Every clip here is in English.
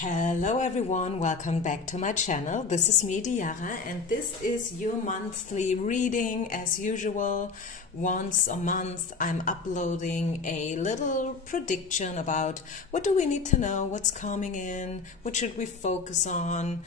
Hello everyone, welcome back to my channel. This is me, Diara, and this is your monthly reading. As usual, once a month I'm uploading a little prediction about what do we need to know, what's coming in, what should we focus on,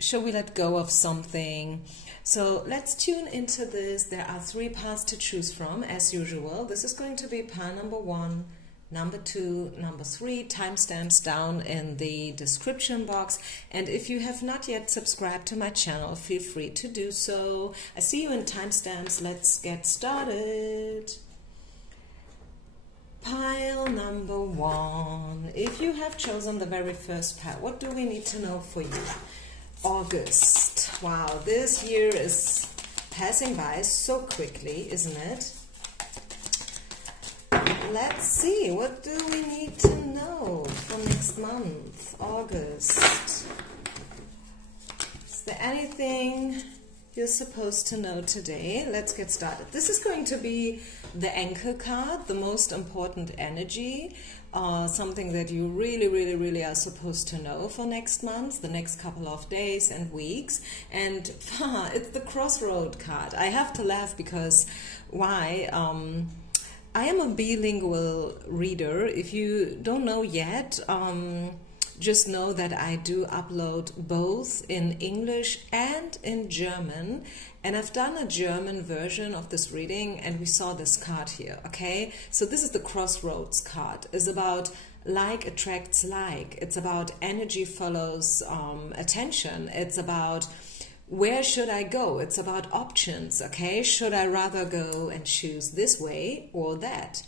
should we let go of something. So let's tune into this. There are 3 paths to choose from, as usual. This is going to be path number 1, number 2, number 3, timestamps down in the description box. And if you have not yet subscribed to my channel, feel free to do so. I see you in timestamps. Let's get started. Pile number 1. If you have chosen the very first pile, what do we need to know for you? August. Wow, this year is passing by so quickly, isn't it? Let's see, what do we need to know for next month, August? Is there anything you're supposed to know today? Let's get started. This is going to be the anchor card, the most important energy, something that you really are supposed to know for next month, the next couple of days and weeks. And it's the crossroad card. I have to laugh because why? I am a bilingual reader. If you don't know yet, just know that I do upload both in English and in German. And I've done a German version of this reading and we saw this card here, okay? So this is the crossroads card. It's about like attracts like. It's about energy follows attention. It's about where should I go? It's about options, okay? Should I rather go and choose this way or that?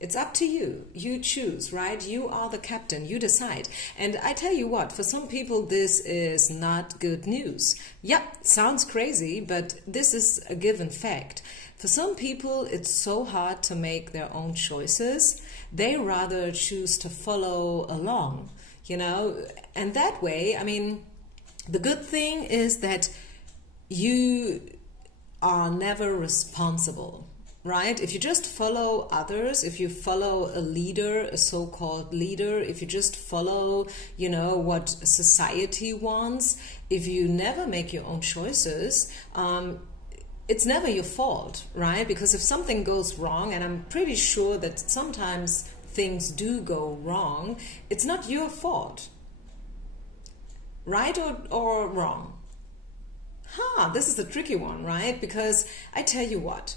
It's up to you. You choose, right? You are the captain. You decide. And I tell you what, for some people, this is not good news. Yep, sounds crazy, but this is a given fact. For some people, it's so hard to make their own choices. They rather choose to follow along, you know? And that way, I mean, the good thing is that you are never responsible, right? If you just follow others, if you follow a leader, a so-called leader, if you just follow, you know, what society wants, if you never make your own choices, it's never your fault, right? Because if something goes wrong, and I'm pretty sure that sometimes things do go wrong, it's not your fault. Right or wrong? This is a tricky one, right? Because I tell you what,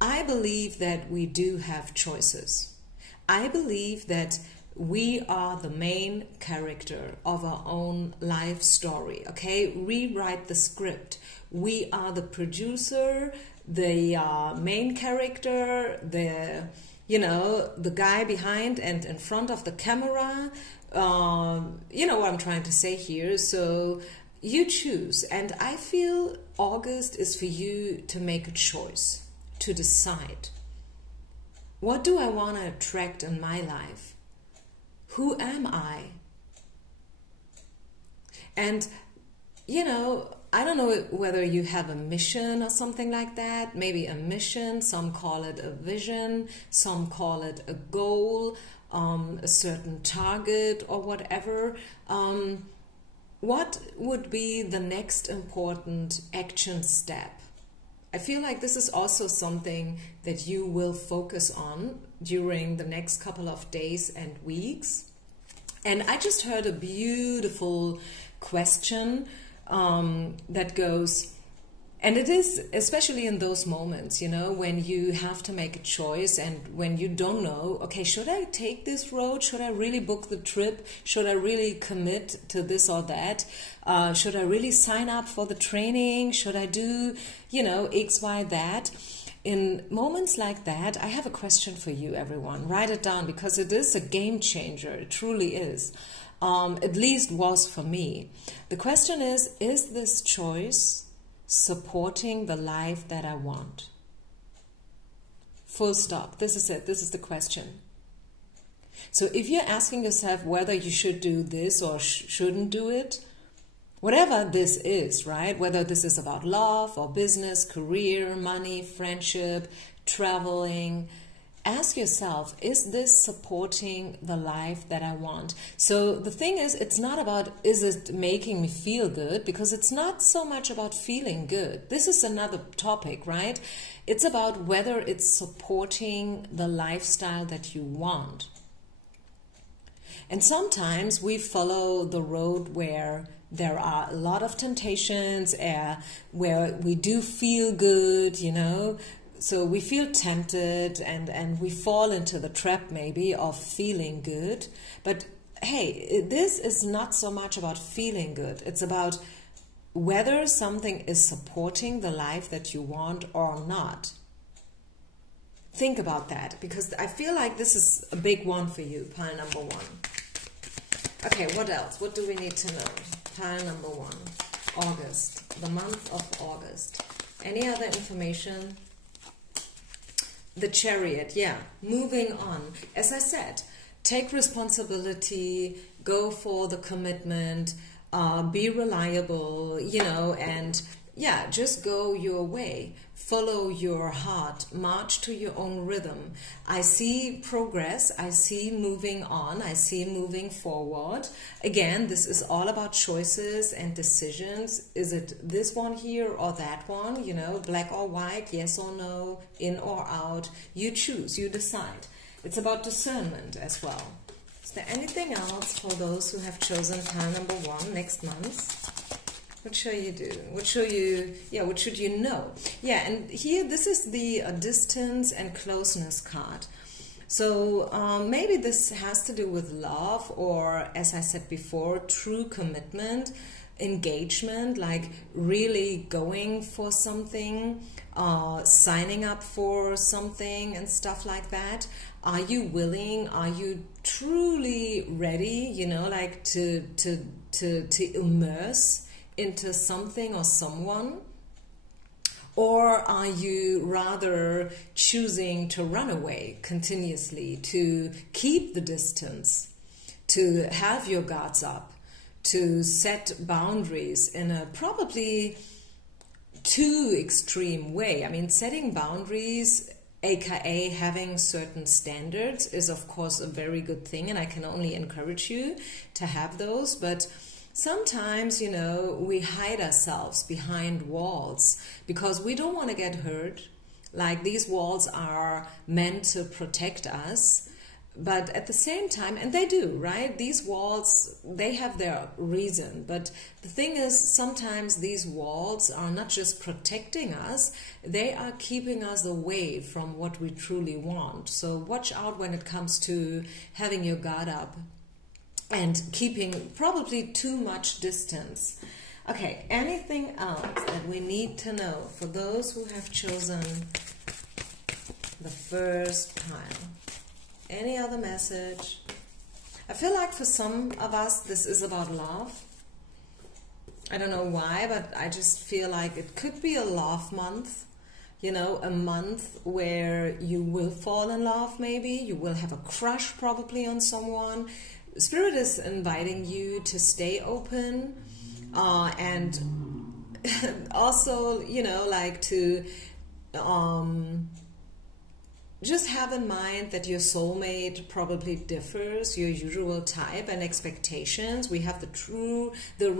I believe that we do have choices. I believe that we are the main character of our own life story, okay? Rewrite the script. We are the producer, the main character, the guy behind and in front of the camera. You know what I'm trying to say here. So you choose, and I feel August is for you to make a choice, to decide. What do I want to attract in my life? Who am I? And, you know, I don't know whether you have a mission or something like that. Maybe a mission, some call it a vision, some call it a goal, a certain target or whatever. What would be the next important action step? I feel like this is also something that you will focus on during the next couple of days and weeks. And I just heard a beautiful question that goes, and it is especially in those moments, you know, when you have to make a choice and when you don't know, okay, should I take this road? Should I really book the trip? Should I really commit to this or that? Should I really sign up for the training? Should I do, you know, X, Y, that? In moments like that, I have a question for you, everyone. Write it down because it is a game changer. It truly is. At least was for me. The question is this choice supporting the life that I want? Full stop. This is it. This is the question. So if you're asking yourself whether you should do this or shouldn't do it, whatever this is, right? Whether this is about love or business, career, money, friendship, traveling, ask yourself, is this supporting the life that I want? So the thing is, it's not about, is it making me feel good? Because it's not so much about feeling good. This is another topic, right? It's about whether it's supporting the lifestyle that you want. And sometimes we follow the road where there are a lot of temptations, where we do feel good, you know. So we feel tempted and we fall into the trap maybe of feeling good. But hey, this is not so much about feeling good. It's about whether something is supporting the life that you want or not. Think about that, because I feel like this is a big one for you, pile number one. Okay, what else? What do we need to know? Pile number one, August, the month of August. Any other information? The Chariot, yeah, moving on. As I said, take responsibility, go for the commitment, be reliable, you know, and yeah, just go your way. Follow your heart, march to your own rhythm. I see progress, I see moving on, I see moving forward. Again, this is all about choices and decisions. Is it this one here or that one? You know, black or white, yes or no, in or out. You choose, you decide. It's about discernment as well. Is there anything else for those who have chosen pile number one next month? What shall you do? What should you know? Yeah, and here, this is the distance and closeness card. So maybe this has to do with love, or as I said before, true commitment, engagement, like really going for something, signing up for something and stuff like that. Are you willing? Are you truly ready, you know, like to immerse into something or someone? Or are you rather choosing to run away continuously, to keep the distance, to have your guards up, to set boundaries in a probably too extreme way? I mean, setting boundaries, aka having certain standards, is of course a very good thing, and I can only encourage you to have those. But sometimes, you know, we hide ourselves behind walls because we don't want to get hurt. Like, these walls are meant to protect us, but at the same time, and they do, right? These walls, they have their reason. But the thing is, sometimes these walls are not just protecting us, they are keeping us away from what we truly want. So watch out when it comes to having your guard up and keeping probably too much distance. Okay, anything else that we need to know for those who have chosen the first pile? Any other message? I feel like for some of us this is about love. I don't know why, but I just feel like it could be a love month. You know, a month where you will fall in love maybe. You will have a crush probably on someone. Spirit is inviting you to stay open and also, you know, like to just have in mind that your soulmate probably differs your usual type and expectations. We have the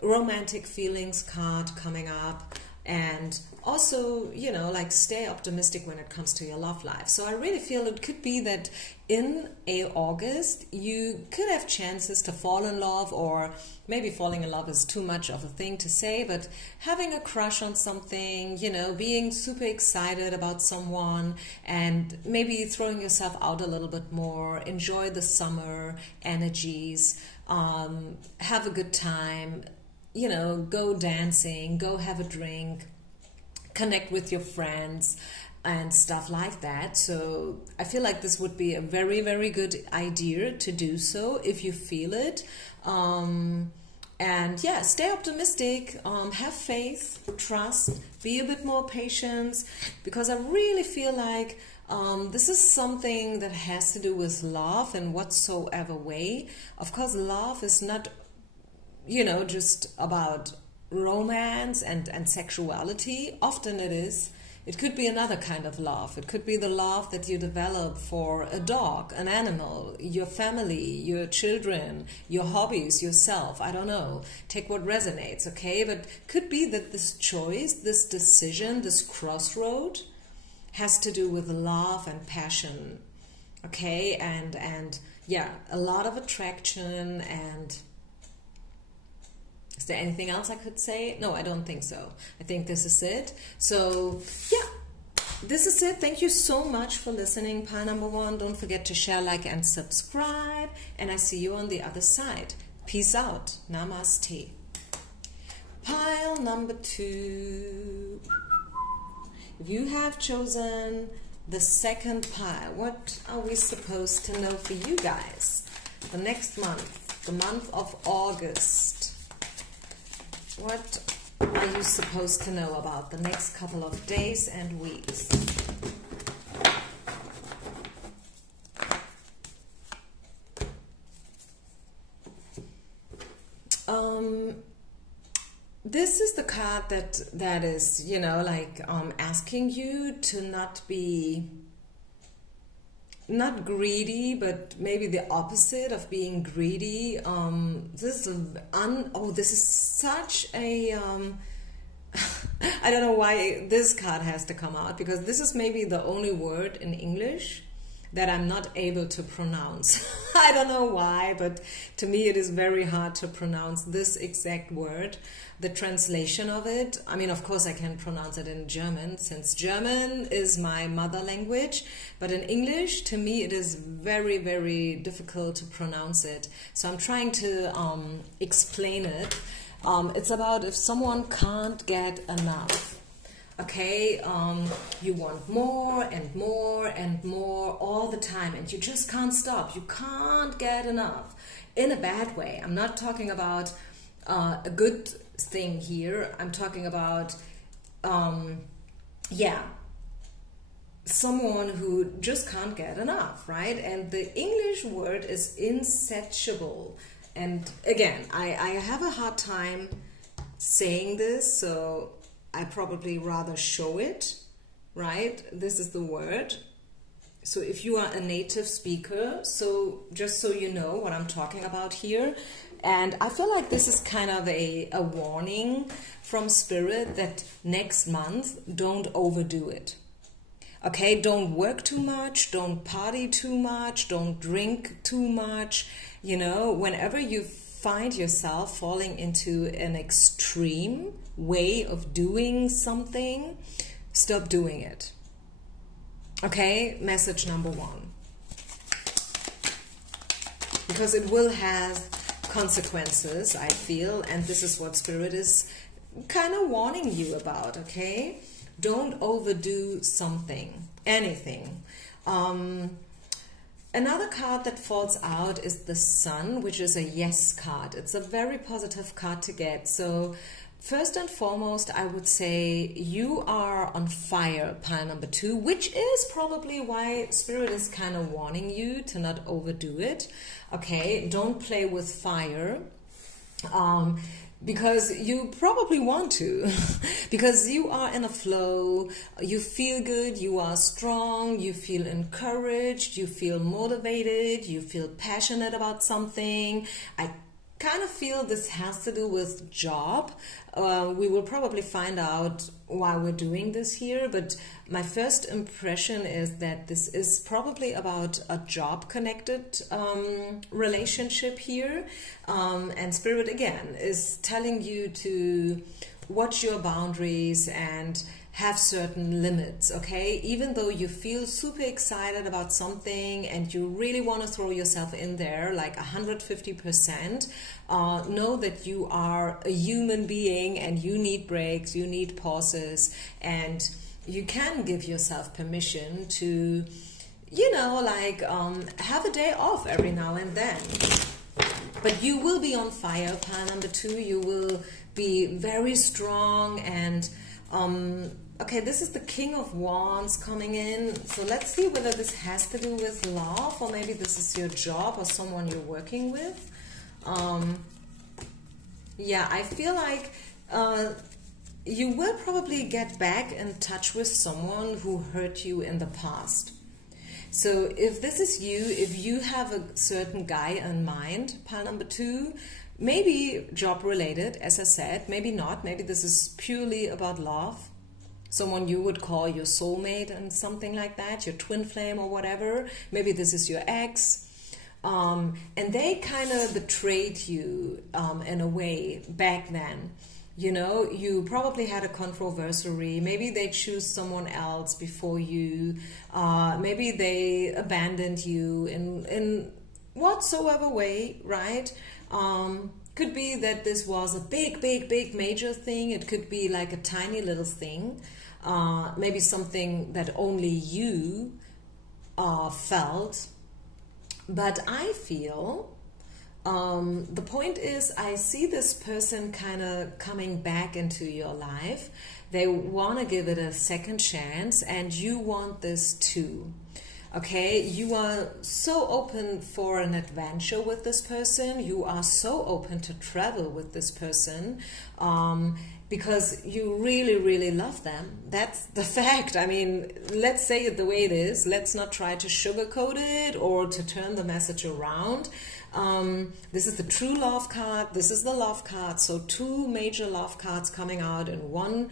romantic feelings card coming up. And also, you know, like, stay optimistic when it comes to your love life. So I really feel it could be that in August you could have chances to fall in love, or maybe falling in love is too much of a thing to say, but having a crush on something, you know, being super excited about someone, and maybe throwing yourself out a little bit more, enjoy the summer energies, have a good time. You know, go dancing, go have a drink, connect with your friends and stuff like that. So I feel like this would be a very, very good idea to do so if you feel it. And yeah, stay optimistic, have faith, trust, be a bit more patient, because I really feel like this is something that has to do with love in whatsoever way. Of course, love is not, you know, just about romance and sexuality. Often it is, It could be another kind of love. It could be the love that you develop for a dog, an animal, your family, your children, your hobbies, yourself. I don't know. Take what resonates, okay? But could be that this choice, this decision, this crossroad has to do with love and passion, okay? And yeah, a lot of attraction. And is there anything else I could say? No, I don't think so. I think this is it. So yeah, this is it. Thank you so much for listening. Pile number 1. Don't forget to share, like, and subscribe. And I see you on the other side. Peace out. Namaste. Pile number 2. If you have chosen the second pile, what are we supposed to know for you guys? The next month, the month of August. What are you supposed to know about the next couple of days and weeks? This is the card that is, you know, like asking you to not be, not greedy, but maybe the opposite of being greedy. This is such a I don't know why this card has to come out, because this is maybe the only word in English that I'm not able to pronounce. I don't know why, but to me it is very hard to pronounce this exact word. The translation of it, I mean, of course I can pronounce it in German, since German is my mother language, but in English, to me, it is very, very difficult to pronounce it. So I'm trying to explain it. It's about if someone can't get enough. Okay, you want more and more and more all the time, and you just can't stop. You can't get enough. In a bad way. I'm not talking about a good thing here. I'm talking about, yeah, someone who just can't get enough, right? And the English word is insatiable. And again, I have a hard time saying this, so I probably rather show it, right? This is the word. So if you are a native speaker, so just so you know what I'm talking about here. And I feel like this is kind of a warning from Spirit that next month, don't overdo it. Okay, don't work too much, don't party too much, don't drink too much. You know, whenever you find yourself falling into an extreme way of doing something, stop doing it. Okay, message number 1. Because it will have consequences, I feel, and this is what Spirit is kind of warning you about, okay? Don't overdo something, anything. Another card that falls out is the Sun, which is a yes card. It's a very positive card to get. So first and foremost, I would say you are on fire, pile number 2, which is probably why Spirit is kind of warning you to not overdo it. Okay, don't play with fire. Because you probably want to, because you are in a flow, you feel good, you are strong, you feel encouraged, you feel motivated, you feel passionate about something. I kind of feel this has to do with job. We will probably find out why we're doing this here, but my first impression is that this is probably about a job-connected relationship here. And Spirit, again, is telling you to watch your boundaries and have certain limits, okay? Even though you feel super excited about something and you really want to throw yourself in there like 150%, know that you are a human being and you need breaks, you need pauses, and you can give yourself permission to, you know, like have a day off every now and then. But you will be on fire, pile number 2. You will be very strong and okay, this is the King of Wands coming in. So let's see whether this has to do with love, or maybe this is your job or someone you're working with. Yeah, I feel like you will probably get back in touch with someone who hurt you in the past. So if this is you, if you have a certain guy in mind, pile number 2, maybe job related, as I said, maybe not, maybe this is purely about love, someone you would call your soulmate and something like that, your twin flame or whatever, maybe this is your ex, and they kind of betrayed you in a way back then. You know, you probably had a controversy. Maybe they choose someone else before you. Maybe they abandoned you in whatsoever way, right? Could be that this was a big, big, big major thing. It could be like a tiny little thing. Maybe something that only you felt. But I feel... the point is, I see this person kind of coming back into your life. They want to give it a second chance, and you want this too. Okay, you are so open for an adventure with this person. You are so open to travel with this person because you really, really love them. That's the fact. I mean, let's say it the way it is. Let's not try to sugarcoat it or to turn the message around. This is the true love card. This is the love card. So 2 major love cards coming out in one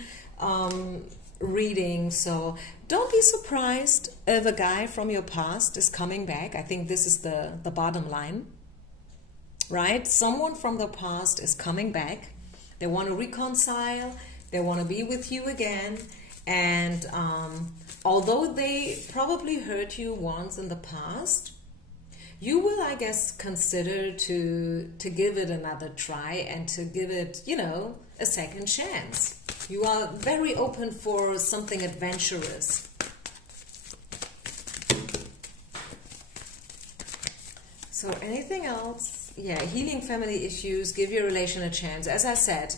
reading. So don't be surprised if a guy from your past is coming back. I think this is the bottom line, right? Someone from the past is coming back. They want to reconcile. They want to be with you again. And although they probably hurt you once in the past, you will, I guess, consider to give it another try and to give it, you know, a second chance. You are very open for something adventurous. So anything else? Yeah, healing family issues, give your relation a chance. As I said,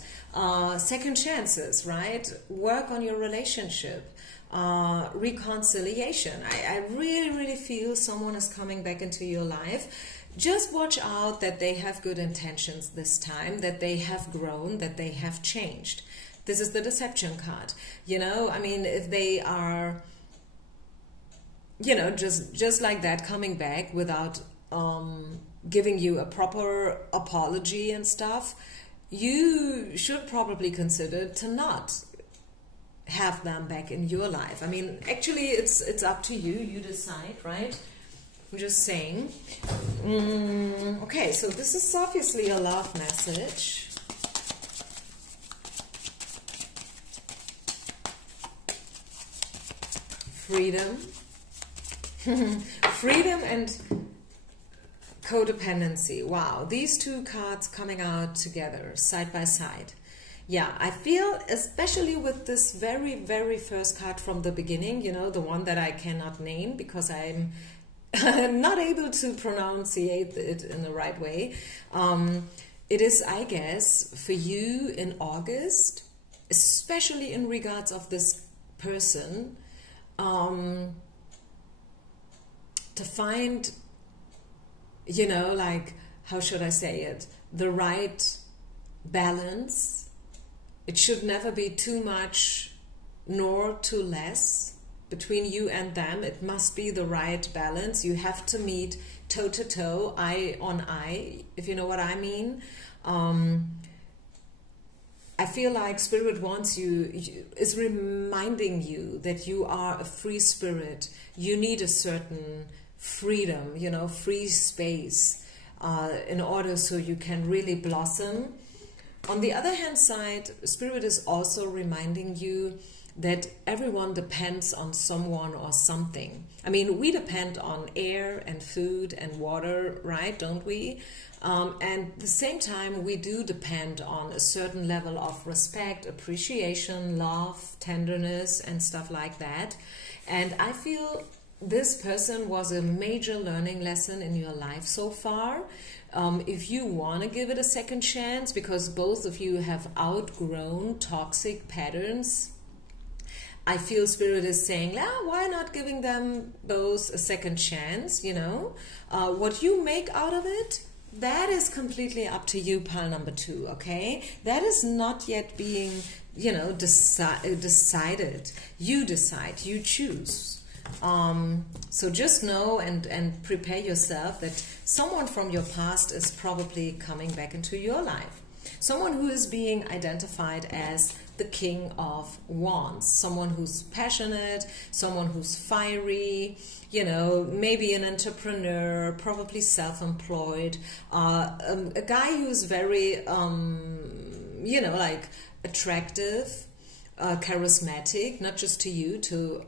second chances, right? Work on your relationship. Reconciliation. I really, really feel someone is coming back into your life. Just watch out that they have good intentions this time, that they have grown, that they have changed. This is the deception card. You know, I mean, if they are, you know, just like that, coming back without giving you a proper apology and stuff, you should probably consider to not have them back in your life. I mean, actually, it's up to you. You decide, right? I'm just saying. Okay, so this is obviously a love message. Freedom. Freedom and codependency. Wow, these 2 cards coming out together, side by side. Yeah, I feel, especially with this very, very first card from the beginning, you know, the one that I cannot name because I'm not able to pronunciate it in the right way. It is, I guess, for you in August, especially in regards of this person, to find, you know, like, how should I say it, the right balance. It should never be too much nor too less between you and them. It must be the right balance. You have to meet toe to toe, eye on eye, if you know what I mean. I feel like Spirit wants is reminding you that you are a free spirit. You need a certain freedom, you know, free space in order so you can really blossom. On the other hand side, Spirit is also reminding you that everyone depends on someone or something. I mean, we depend on air and food and water, right? Don't we? And at the same time, we do depend on a certain level of respect, appreciation, love, tenderness, and stuff like that. And I feel this person was a major learning lesson in your life so far. If you want to give it a second chance, because both of you have outgrown toxic patterns, I feel Spirit is saying, why not giving them both a second chance, you know? What you make out of it, that is completely up to you, pile number 2, okay? That is not yet being you know, decided. You decide, you choose. So just know and prepare yourself that someone from your past is probably coming back into your life. Someone who is being identified as the King of Wands. Someone who's passionate, someone who's fiery, you know, maybe an entrepreneur, probably self-employed, a guy who's very, you know, like attractive, charismatic, not just to you, to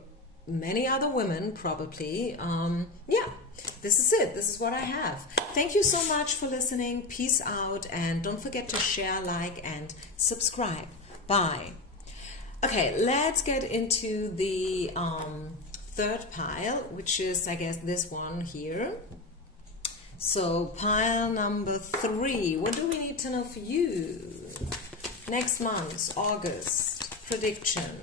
many other women probably. Yeah, this is it. This is what I have. Thank you so much for listening. Peace out, and don't forget to share, like, and subscribe. Bye. Okay, let's get into the third pile, which is, I guess, this one here. So pile number 3. What do we need to know for you? Next month, August, prediction.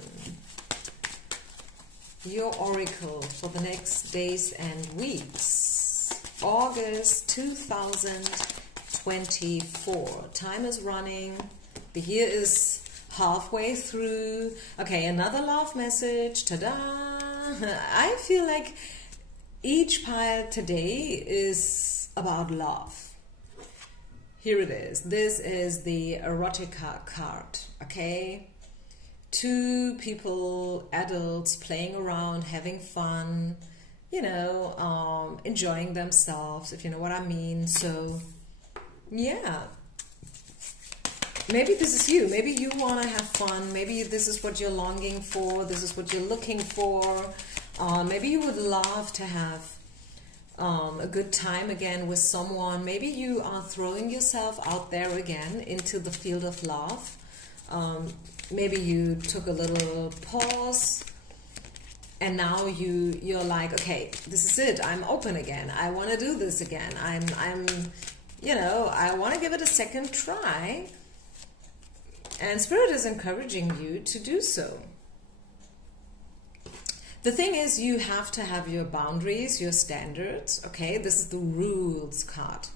Your oracle for the next days and weeks. August 2024. Time is running. The year is halfway through. Okay, another love message. Ta-da! I feel like each pile today is about love. Here it is. This is the erotica card. Okay? 2 people, adults, playing around, having fun, you know, enjoying themselves, if you know what I mean. So, yeah. Maybe this is you. Maybe you want to have fun. Maybe this is what you're longing for. This is what you're looking for. Maybe you would love to have a good time again with someone. Maybe you are throwing yourself out there again into the field of love. Maybe you took a little pause and now you're like, okay, this is it. I'm open again. I want to do this again. I'm, you know, I want to give it a second try. And Spirit is encouraging you to do so. The thing is, you have to have your boundaries, your standards, okay? This is the rules card.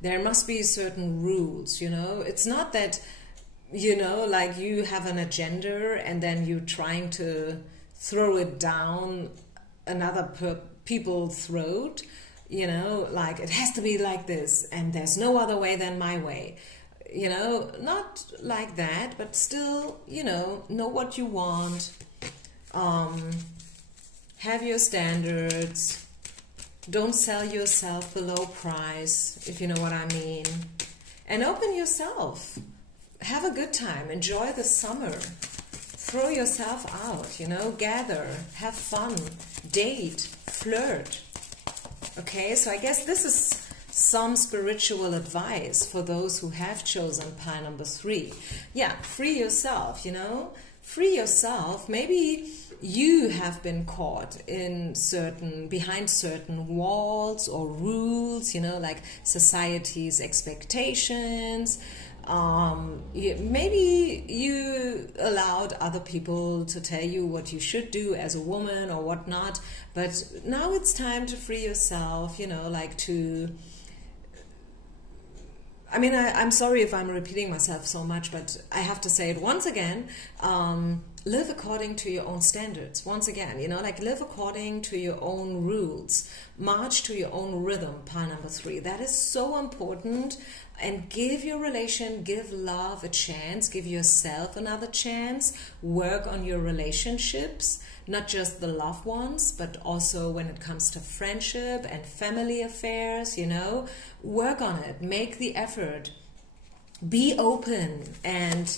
There must be certain rules, you know? It's not that, you know, like you have an agenda and then you're trying to throw it down another people's throat, you know, like it has to be like this and there's no other way than my way. You know, not like that, but still, you know what you want. Have your standards. Don't sell yourself below price, if you know what I mean. And open yourself. Have a good time. Enjoy the summer. Throw yourself out, you know, gather, have fun, date, flirt. Okay, so I guess this is some spiritual advice for those who have chosen pile number 3. Yeah, free yourself, you know, free yourself. Maybe you have been caught in behind certain walls or rules, you know, like society's expectations. Maybe you allowed other people to tell you what you should do as a woman or whatnot, but now it's time to free yourself, you know, like to... I mean, I'm sorry if I'm repeating myself so much, but I have to say it once again. Live according to your own standards. Once again, you know, like live according to your own rules. March to your own rhythm, pile number 3. That is so important. And give your relation, give love a chance. Give yourself another chance. Work on your relationships. Not just the loved ones, but also when it comes to friendship and family affairs, you know. Work on it. Make the effort. Be open and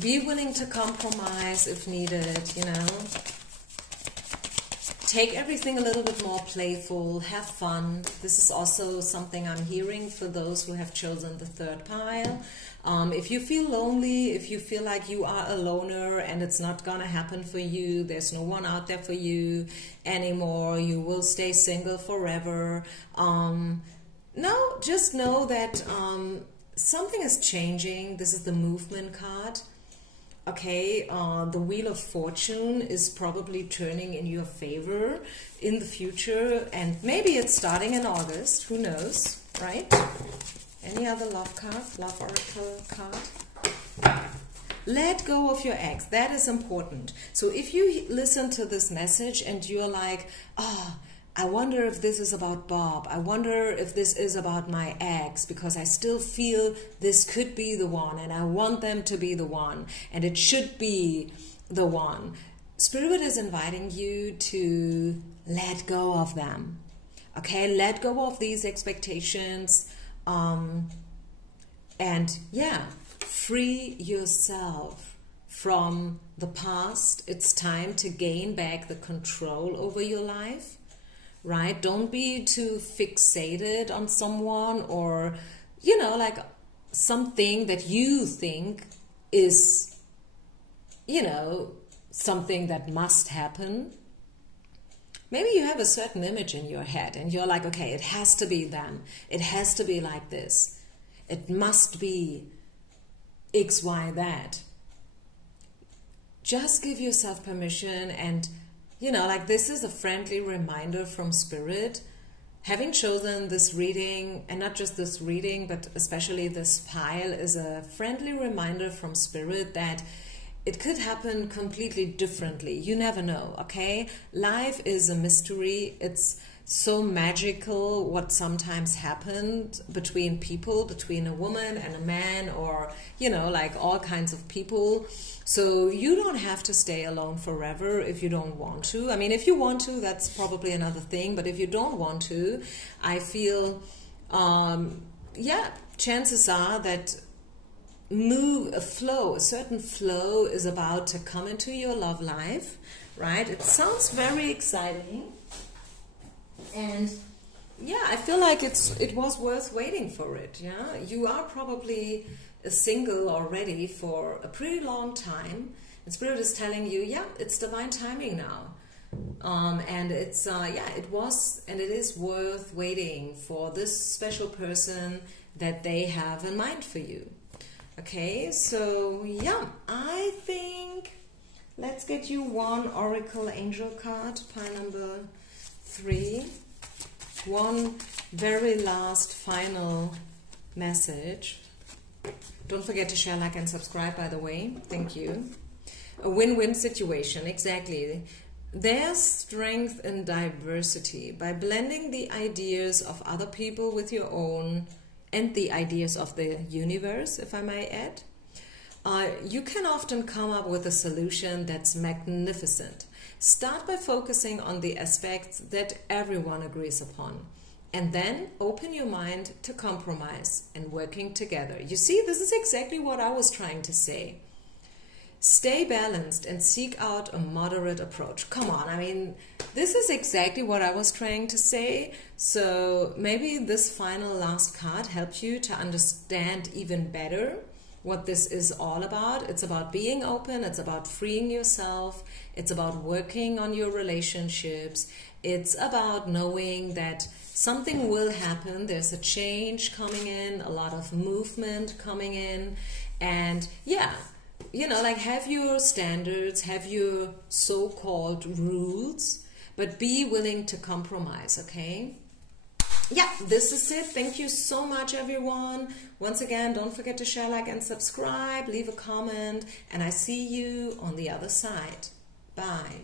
be willing to compromise if needed, you know. Take everything a little bit more playful. Have fun. This is also something I'm hearing for those who have chosen the 3rd pile. If you feel lonely, if you feel like you are a loner and it's not gonna happen for you, there's no one out there for you anymore, you will stay single forever. No, just know that something is changing. This is the movement card. Okay, the Wheel of Fortune is probably turning in your favor in the future, and maybe it's starting in August, who knows, right? Any other love card, love oracle card? let go of your ex. That is important. So if you listen to this message and you're like, oh, I wonder if this is about Bob. I wonder if this is about my ex, because I still feel this could be the one and I want them to be the one and it should be the one. Spirit is inviting you to let go of them. Okay, let go of these expectations. And yeah, free yourself from the past. It's time to gain back the control over your life, right? Don't be too fixated on someone or, you know, like something that you think is, you know, something that must happen. Maybe you have a certain image in your head and you're like, okay, it has to be them. It has to be like this. It must be X, Y, that. Just give yourself permission and, you know, like this is a friendly reminder from Spirit. Having chosen this reading, and not just this reading, but especially this pile, is a friendly reminder from Spirit that it could happen completely differently. You never know, okay? Life is a mystery. It's so magical what sometimes happened between people, between a woman and a man, or, you know, like all kinds of people. So you don't have to stay alone forever if you don't want to. I mean, if you want to, that's probably another thing. But if you don't want to, I feel, yeah, chances are that a certain flow is about to come into your love life, right? It sounds very exciting, and yeah, I feel like it was worth waiting for it. Yeah, you are probably single already for a pretty long time, and Spirit is telling you, yeah, it's divine timing now. And it's yeah, it was and it is worth waiting for this special person that they have in mind for you. Okay, so yeah, I think let's get you one Oracle Angel card, pile number 3. One very last final message. Don't forget to share, like, and subscribe, by the way. Thank you. A win-win situation, exactly. There's strength in diversity. By blending the ideas of other people with your own and the ideas of the universe, if I may add, you can often come up with a solution that's magnificent. Start by focusing on the aspects that everyone agrees upon, and then open your mind to compromise and working together. You see, this is exactly what I was trying to say. Stay balanced and seek out a moderate approach. Come on, I mean, this is exactly what I was trying to say. So maybe this final last card helped you to understand even better what this is all about. It's about being open. It's about freeing yourself. It's about working on your relationships. It's about knowing that something will happen. There's a change coming in, a lot of movement coming in. And yeah, you know, like have your standards, have your so-called rules, but be willing to compromise, okay? Yeah, this is it. Thank you so much, everyone. Once again, don't forget to share, like, and subscribe, leave a comment, and I see you on the other side. Bye.